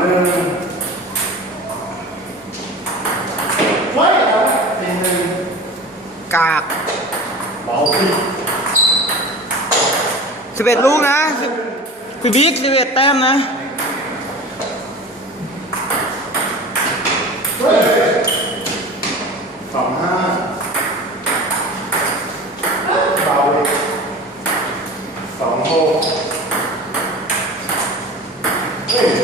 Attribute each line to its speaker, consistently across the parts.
Speaker 1: หนึ่งไว้แล้วสี่หนึ่ง
Speaker 2: กาก
Speaker 1: เบาพี่
Speaker 2: สิบเอ็ดลูกนะสิบพี่บิ๊กสิบเอ็ดแต้มนะ
Speaker 1: สองห้าเบาเลยสองหกเฮ้ย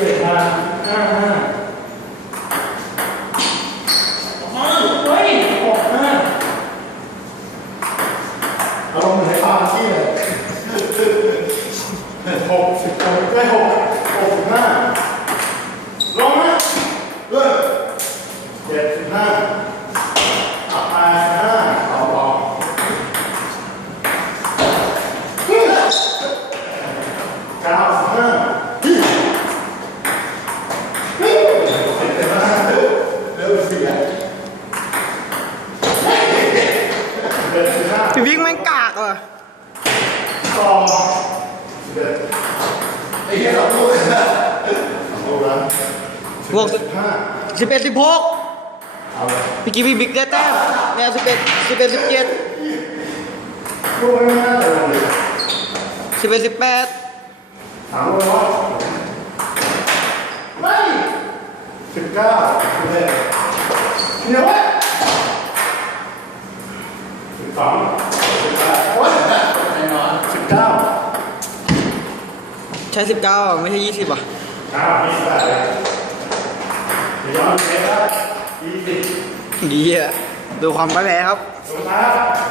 Speaker 1: เป
Speaker 3: ลี่
Speaker 1: ยนทางห้าห้าห้าเฮ้ยหกห้าเอาลงเหมือนในปาร์ตี้เลย หกสิบหกได้หกหกสิบห้าลงนะเลิกเจ็ดสิบห้าอะแปดสิบห้าเอาออกเก้าสิบห้าสิบห้าเริ่มเสียเจ็ดสิบห้า
Speaker 2: พี่บิ๊กแม่งกากว่ะ
Speaker 1: สองสิบเอ็ด
Speaker 3: ไอ้เหี้ยสองลูกเลยนะ
Speaker 1: สองลูกแล้ว
Speaker 2: บวก
Speaker 1: สิบห้า
Speaker 2: สิบเอ็ดสิบหก
Speaker 1: เอาเลย
Speaker 2: พี่กี้พี่บิ๊กได้แต้มเนี่ยสิบเอ็ดสิบเอ็ดสิบเจ็ด
Speaker 1: ลูกไม่น่าจะลงเลย
Speaker 2: สิบเอ็ดสิบแปด
Speaker 1: ถามลูกว่าไม่สิบเก้าสิบเอ็ดเดี๋ยววะสิบสองสิบแปดโอ๊ย
Speaker 3: แน่นอน
Speaker 1: สิบเก้า
Speaker 2: ใช้สิบเก้าไม่ใช่ยี่สิบอะ
Speaker 1: เก้ายี่สิบแปดเลยเดี๋ยวย้อนไปได้ยี่สิบ
Speaker 2: ดีอะดูความแพ้ครับ
Speaker 1: สุดท้าย